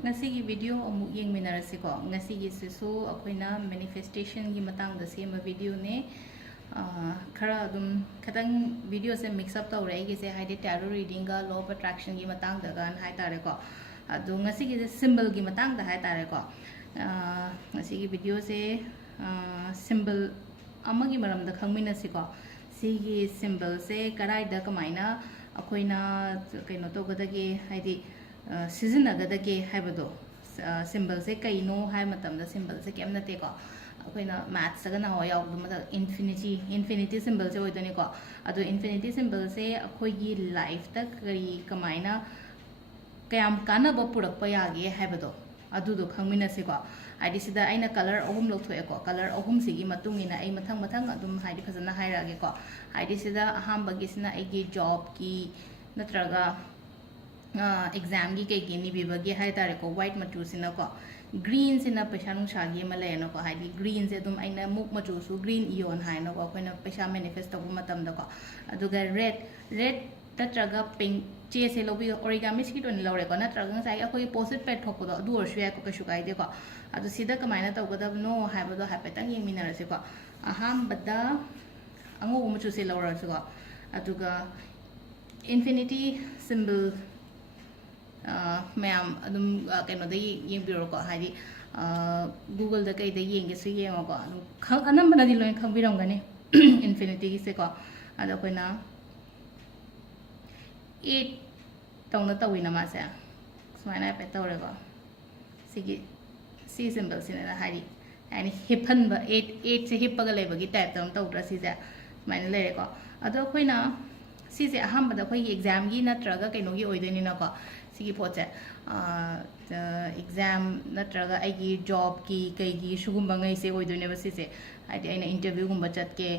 ngasi video amuk yeng minarasi ko ngasi sisu akoina manifestation gi matang da same video ne khara dum khatang video se mix up taw rai gi se haide tarot reading ga law of attraction gi matang da gan hai tare ko adu ngasi gi symbol gi matang da hai tare ko ngasi gi video se symbol amagi maram da khangminasi ko sigi symbol se karai da kamaina akoina kaino to gadagi haidi सिजनगदगे हाइबदो symbol से कईनो high मतमदा symbol से केम नते को अखोइना maths सगना हो यावदो मदा infinity symbol से होइदने को अदो इन्फिनिटी सिंबल से अखोइगी लाइफ तक करी कमाइना कयाम कानब पुरक्प यागे हाइबदो अदुदो खंगमिनसे को हाइदि सिदा आइना कलर अहुम लौथोए को कलर अहुम सिगी मतुंगिना आई मथंग मथंग अदुम हाइदि फजना हाइरागे को हाइदि सिदा अहामबगिसिना आइगी जॉब की नत्रगा एग्जाम की कई निबीबगी है तारे को व्हाइट मचू सिना को ग्रीन सिना पैसा नुसागी मले न को हाइदी ग्रीन से तुम आइना मुक मचू सु ग्रीन इयोन हाइ न को कोइना पैसा मैनिफेस्ट तब मतम द को अदुगा रेड तत्रगा पिंक चे से लोबी ओरिगामी स्किट ओन लौरे को नत्रगा साइ अखोई पोस्ट पेट ठोको दो अदु वर्ष या को कशु काइदे को अदु सिदा कमाइना तगदब नो हाइबदो हाइपेतंग यमिनरसे को अहाम बदा अंगो मचू से लौरसे को अदुगा इन्फिनिटी सिंबल मैम अदुम कनो द येंबिरो को हाइदि गूगल द कई द येंगे सु येंगो को खंग अनंबना दि लोइन खंबिरंगने इन्फिनिटी की से को अदो कोइना 8 तौना तविना मासे सुमाइना पे तौरे को सिगी सी सिंबल सिना हाइदि यानी हिपन ब 8 से हिपग लेबगी टाइप तम तौद्रा सिजा सुमाइना लेरे को अदो कोइना सिसे अहमद अखोई एग्जाम की नत्रगा कइनोगी ओइदनिना को सिगी पोचे एग्जाम नत्रगा आइगी जॉब की कईगी सुगुम्बा ngei से ओइदोनेबा सिसे हाइदि आइना इंटरव्यू गुम्बा चटके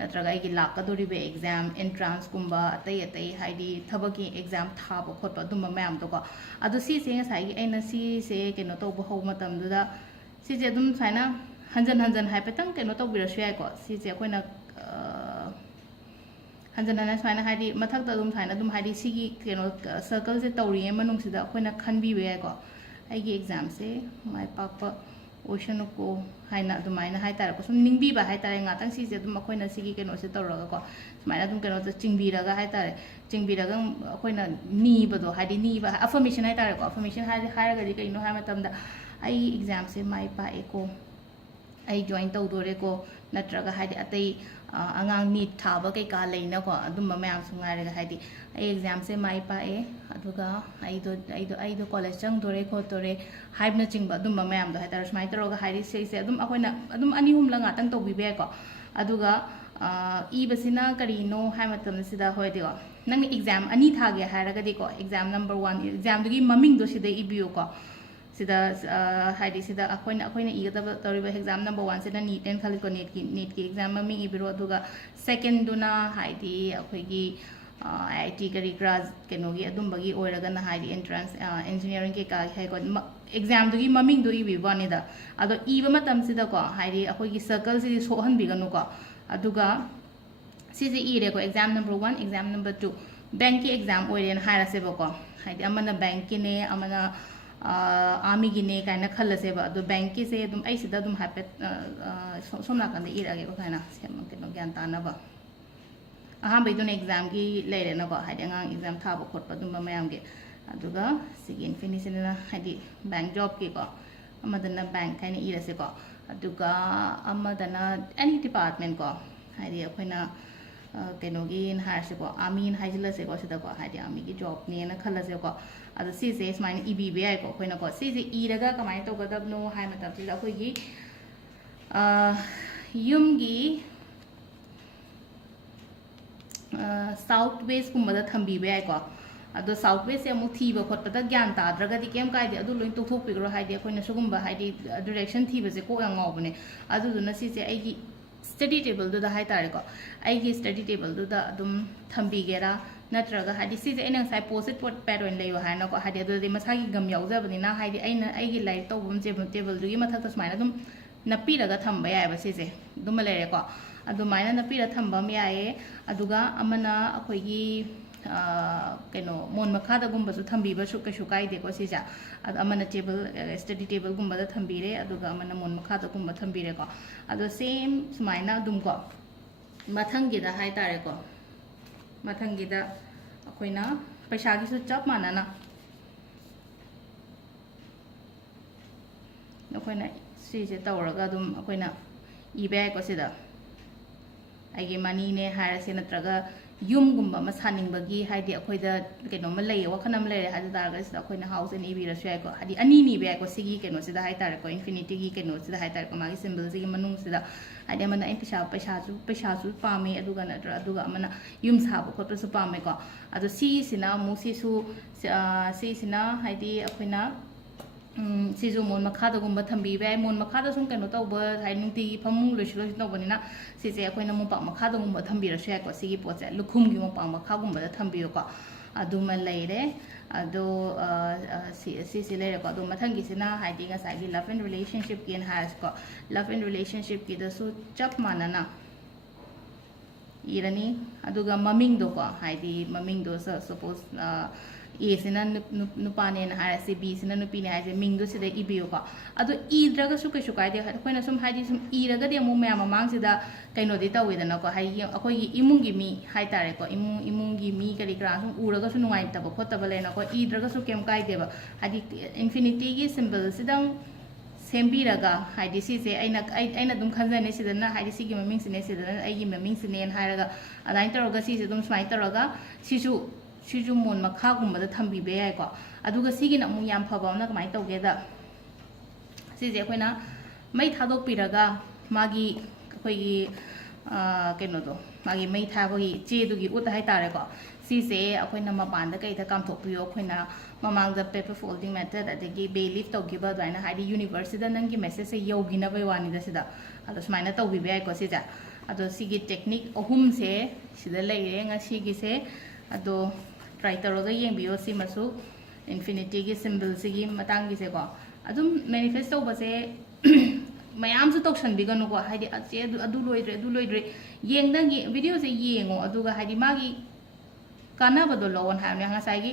नत्रगा आइगी लाकदोरिबे एग्जाम एंट्रांस गुम्बा अतै अतै हाइदि थबकी एग्जाम थाबो खोटबा दुम्बा मैम तो को अदु सिसे ngasai आइना सिसे केनो तौबो हौ मतम दुदा सिसे दुम साइना हंजन हंजन हाइपेतंग केनो तौबिरसु याइ को सिसे अखोइना हंजन सुना है मथक है कहो सर्कल से तौरी मनुद अखोना खनबीबे को अगी एग्जाम से माई पाप ओशनुको है है सूम निंबीब है गातंग सीसे अखोना कहो से तौरको सूमाय कहो चिंबीरग है चिंबीरग अखोना नीबदो है नीब अफर्मेशन है अफर्मेशन है कहीं एग्जाम से माई पाएको आई जॉइन तौदोरेको नत्रगा हाइदि अतै आंगांग नीट थाबा कईका लेनको अदुम मैम सुंगारेगा हाइदि आई एग्जाम से माई पाए अदुगा आइदो कॉलेज चंगदोरे खोतोरे हाइबना चिंबा अदुम मैम दो हाइतार सुमाइ तरोगा हाइदि से अदुम अखोइना अदुम अनी हुम लंगा तंग तौबिबेको अदुगा इबसिना करीनो हाइ मतम सिदा होइदिको नंग एग्जाम अनी थागे हाइरगदिको एग्जाम नंबर 1 एग्जाम दुगी ममिंग दो सिदा इबियोको सिदा हाइदि सिदा अखोइना इगदब तौरिबा एग्जाम नंबर 1 सिदा नीट एंड खालिको नीट की एग्जाम ममिंग इबिरो अदुगा सेकंड दुना हाइदि अखोइगी आईआईटी करी क्राज केनोगी अदुंबगी ओइरगना हाइदि एंट्रेंस इंजीनियरिंग के का हाइको एग्जाम दुगी ममिंग दो इबिबानिदा अदो इबा मतम सिदा को हाइदि अखोइगी सर्कल सिदि सोहन बिगनु को अदुगा सिजे इरेको exam number 1 exam number 2 bank की एग्जाम ओइरेन हाइरासेबको हाइदि अमना बैंक की ने अमना आर्मी की ने काइना खलसेब अदो बैंक की से दुम आई सिदा दुम हाइपेट सोमना कंदे इरागे को काइना सेम केनो ज्ञान तानबा अहां बेदुन एग्जाम की लेरे नको हाइदि अंगांग एग्जाम थाबो खोटपा दुम मयाम के अदुगा सिगी इन्फिनिशनना हाइदि बैंक जॉब की को अमदना बैंक काइना इरासे को अदुगा अमदना एनी डिपार्टमेंट को हाइदि अखोइना केनोगी हारसे को आर्मी हाइजिलसे को सिदा को हाइदि आर्मी की जॉब ने ना खलसे को अदो सिसे स्माइन इबीबे आइ को अखोइना को सिसे इरगा कमाय तौगदबनो हाइ मतम सिदा अखोइगी युमगी साउथ वेस्ट कुमदा थंबीबे आइ को अदो साउथ वेस्ट से अमु थीबा खोटपदा ज्ञान ताद्रगदि केम काइदे अदु लोइन तोथोकपिग्रो हाइदि अखोइना सुगुम्बा हाइदि डायरेक्शन थीबसे को अंगावबने अदुदुना सिसे आइगी स्टडी टेबल दुदा हाइ तारेको आइगी स्टडी टेबल दुदा अदुम थंबीगेरा नत्रगा हाइदि सिजे एना साइ पोस्ट पोट पैटर्न लेयो हाइनाको हाइदि अदुदि मसागी गम याउजबनिना हाइदि आइना आइगी लाइक तौबम टेबल दुगी मथक सुमाइना दुम नपीरगा थंबा यायबा सिजे दुम लेरेको अदुमाइना नपीरा थंबम याये अदुगा अमना अखोइगी keno mon makhada gumba su thambi ba su kashu kai de ko si ja amana table study table gumba da thambire aduga amana mon makhada gumba thambire ko ado same sumaina dum ko mathangi da hai tare ko mathangi da akoina paisa gi su chap manana akoina si se tawraga dum akoina ibe ko sida aigi mani ne haira se natraga yum gumba masaning bagi haidi akoida keno malai wakhanam lere hada darga sida akoina house and ibi rasya ko hadi ani ni be ko sigi keno sida hai tar ko infinity gi keno sida hai tar ko magi symbol sigi manung sida hadi mana in paisa su pame aduga natra aduga mana yum sabu ko to su pame ko adu si sina mu si su si sina haidi akoina sizu mon makhada gumba thambi bai mon makhada sum keno tawba hai nungti phamung loislo tawbanina si je akoina mo pa makhada gumba thambi ra sya ko sigi poche lukhum gi mo pa makha gumba da thambi ko aduma leire ado si leire ko ado mathangi sina hai di nga sai gi love and relationship ki has ko love and relationship ki da su chap manana irani aduga maming do ko hai di maming do suppose A sina nupane na hara si B sina nupi na hara ming do sida ibiyo ko ado I draga su kai de akoina sum haidi sum I raga de mu mya mamang sida kaino de tawi da na ko hai akoi imungi mi hai tare ko imungi mi kali kra sum uraga su nuai ta ba khota ba le na ko I draga su kem kai de ba hadi infinity gi symbol sidang sembi raga haidi si se aina dum khanjane sida na haidi si gi maming sine sida na ai gi maming sine en haraga adain taroga si se dum smai taroga sisu mon makha gumba da thambi be ai ko aduga sigi na mu yam phaba na kamai tawge da si je akoina mai thadok piraga magi koi gi keno do magi mai thabagi che du gi ut hai tare ko si se akoina mapan da kai da kam thok piyo akoina mamang da paper folding method adagi bay leaf tawgi ba daina haidi university da nang gi message se yogi na bai wani da sida ado smaina tawbi be ai ko si ja ado sigi technique ohum se sida leire nga sigi se ado try taroga yengbiyo si masu infinity gi symbol sigi matang gi se ko adum manifest tawba se mayam su tokshan bi ganu ko haidi ache adu loidre yengdang gi video se yengo aduga haidi magi kana bado lon ha ne nga sai gi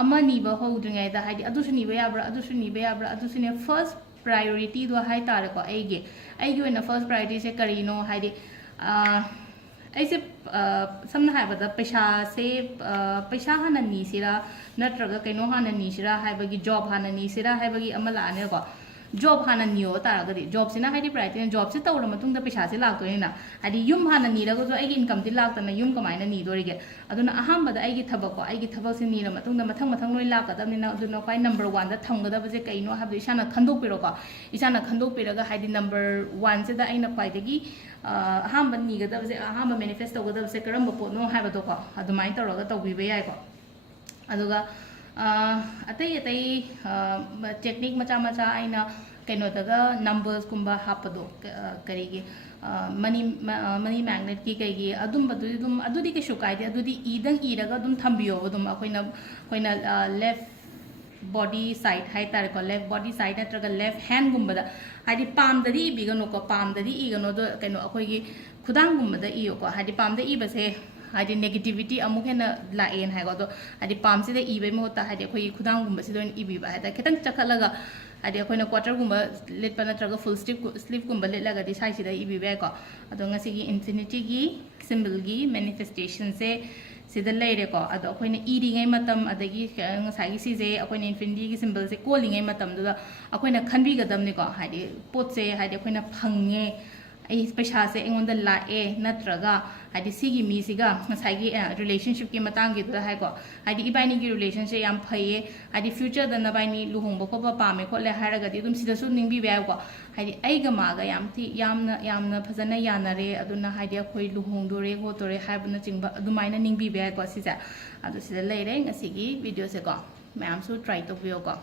amani ba hodringai da haidi adu su ni ba yabra adu su ne first priority do hai tar ko ai gi na first priority se karino haidi ऐसे समना है बता पैसा हाना नीसिरा नत्रगा कइनो हाना नीसिरा हाइबगी job हाना नीसिरा हाइबगी अमला आने को job हाना neo तारगदी job सिना हाइदि private job से तौर मतुंग दा पैसा से लाक्तोइना हाइदि युम हाना नीरगो जो आइगी इनकम दि लाक्तना युम कमाइना नीदोरिगे अदुना अहामबदा आइगी थबको आइगी थबक से नीरा मतुंग दा मथंग लोइ लाकदबनिना अदुना क्वाइ नंबर 1 दा थंगदबजे कइनो हाबदि इसाना खंदोपिरोको इसाना खंदोपिरगा हाइदि नंबर 1 से दा आइना क्वाइदगी अहामब नीगदबजे अहामब मैनिफेस्ट तौगदबजे करंब पोनो हाइबदोको अदुमाइन तौरगा तौबिबे याइको अदुगा अतई टेक्निक मचा आइना कइनोदगा नंबर्स कुंबा हापदो करिगे मनी मैग्नेट की कई अदुदी कई कायदे अदुदी इदंग इरगा अदुम थंबियो अदुम अखोइना लेफ्ट बॉडी साइड है तारे को लेफ्ट बॉडी साइड नत्रगा लेफ्ट हैंड गुंबदा हाइदि पामददी इबिगनो को पामददी इगनो दो कइनो अखोइगी खुदांग गुंबदा इयो को हाइदि पामदा इबसे हाइदि नेगेटिविटी अमुक हेन लाएन हाइगो दो हाइदि पाम से इबे मोता हाइदि अखोइ खुदांग गुंबा से दोन इबिबा हाइदा खितंग चखलगा हाइदि अखोइना क्वार्टर गुंबा लेटपा नत्रगा फुल स्लीप गुंबा लेटलगा दि साइ सिदा इबिबे को अदो ngasi infinity gi symbol gi manifestation se sida leire ko ado akoina iringai matam adagi ngasai gi si je akoina infinity gi symbol se callingai matam du akoina khanbi gadam ni ko haidi pot se haidi akoina phange ai paisa se engonda lae natraga haidi sigi mi siga ngasai gi relationship ki matang gi du hai ko haidi ibaini gi relationship yam phaye haidi future da na baini luhongba ko pa me ko le haraga di dum sida su ningbi ba ko haidi ai ga ma ga yamna phajana yanare aduna haidi akhoi luhongdore go tore haibna chingba adumaina ningbi ba ko sija adu sida leire ngasi gi video se ko mayam su try to bio ko